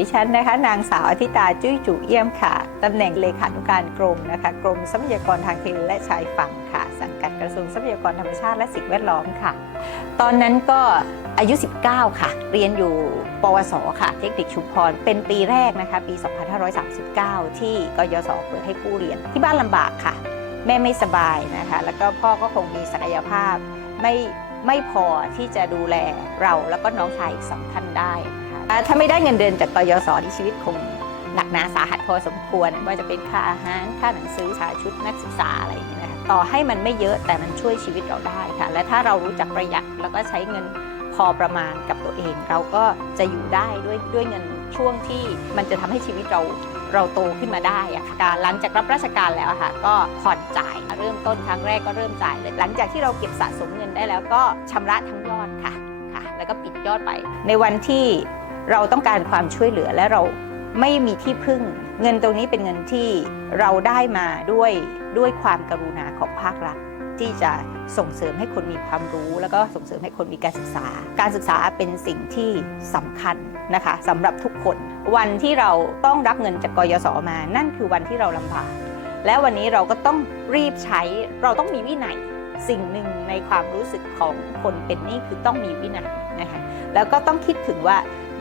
ดิฉันนะคะนางสาวอธิตาจุ้ยจุเอี่ยมค่ะตำแหน่งเลขานุการกรมนะคะกรมทรัพยากรทางทะเลและชายฝั่งค่ะ สังกัดกระทรวงทรัพยากรธรรมชาติและสิ่งแวดล้อมค่ะ ตอนนั้นก็อายุ 19 ค่ะ เรียนอยู่ปวส ค่ะ เทคนิคชุมพร เป็นปีแรกนะคะ ปี 2539 ที่กยศเปิดให้ผู้เรียน ที่บ้านลำบากค่ะ แม่ไม่สบายนะคะ แล้วก็พ่อก็คงมีศักยภาพไม่ ไม่พอที่จะดูแลเราแล้วก็น้องชายอีกสองท่านได้นะคะถ้าไม่ได้เงินเดือนจากกยศที่ชีวิตคงหนักหนาสาหัสพอสมควรว่าจะเป็นค่าอาหาร ค่าหนังสือค่าชุดนักศึกษาอะไรอย่างเงี้ยนะคะต่อให้มันไม่เยอะแต่มันช่วยชีวิตเราได้ค่ะ และถ้าเรารู้จักประหยัดแล้วก็ใช้เงินพอประมาณกับตัวเอง เราก็จะอยู่ได้ด้วยด้วยเงินช่วงที่มันจะทำให้ชีวิตเรา เราโตขึ้นมาได้อะค่ะการหลังจากรับราชการแล้วค่ะ ก็ผ่อนจ่ายเริ่มต้นครั้งแรกก็เริ่มจ่ายเลย หลังจากที่เราเก็บสะสมเงินได้แล้วก็ชำระทั้งยอดค่ะค่ะ แล้วก็ปิดยอดไป ในวันที่เราต้องการความช่วยเหลือและเราไม่มีที่พึ่ง เงินตรงนี้เป็นเงินที่เราได้มาด้วยด้วยความกรุณาของภาครัฐ ที่จะส่งเสริมให้คนมีความรู้ แล้วก็ส่งเสริมให้คนมีการศึกษา การศึกษาเป็นสิ่งที่สำคัญนะคะสำหรับทุกคน วันที่เราต้องรับเงินจากกยศมา นั่นคือวันที่เราลำบากและวันนี้เราก็ต้องรีบใช้เราต้องมีวินัยสิ่งหนึ่งในความรู้สึกของคนเป็นนี้คือต้องมีวินัยนะคะแล้วก็ต้องคิดถึงว่า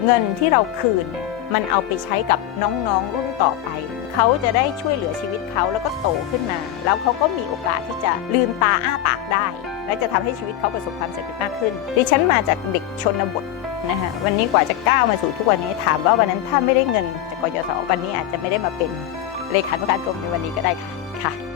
เงินที่เราคืนเนี่ยมันเอาไปใช้กับน้องๆรุ่นต่อไป เขาจะได้ช่วยเหลือชีวิตเขาแล้วก็โตขึ้นมา แล้วเขาก็มีโอกาสที่จะลืมตาอ้าปากได้ และจะทำให้ชีวิตเขาประสบความสำเร็จมากขึ้น ดิฉันมาจากเด็กชนบทนะคะวันนี้กว่าจะก้าวมาสู่ทุกวันนี้ถามว่าวันนั้นถ้าไม่ได้เงินจากกยศวันนี้อาจจะไม่ได้มาเป็นเลขานุการกรมในวันนี้ก็ได้ค่ะค่ะ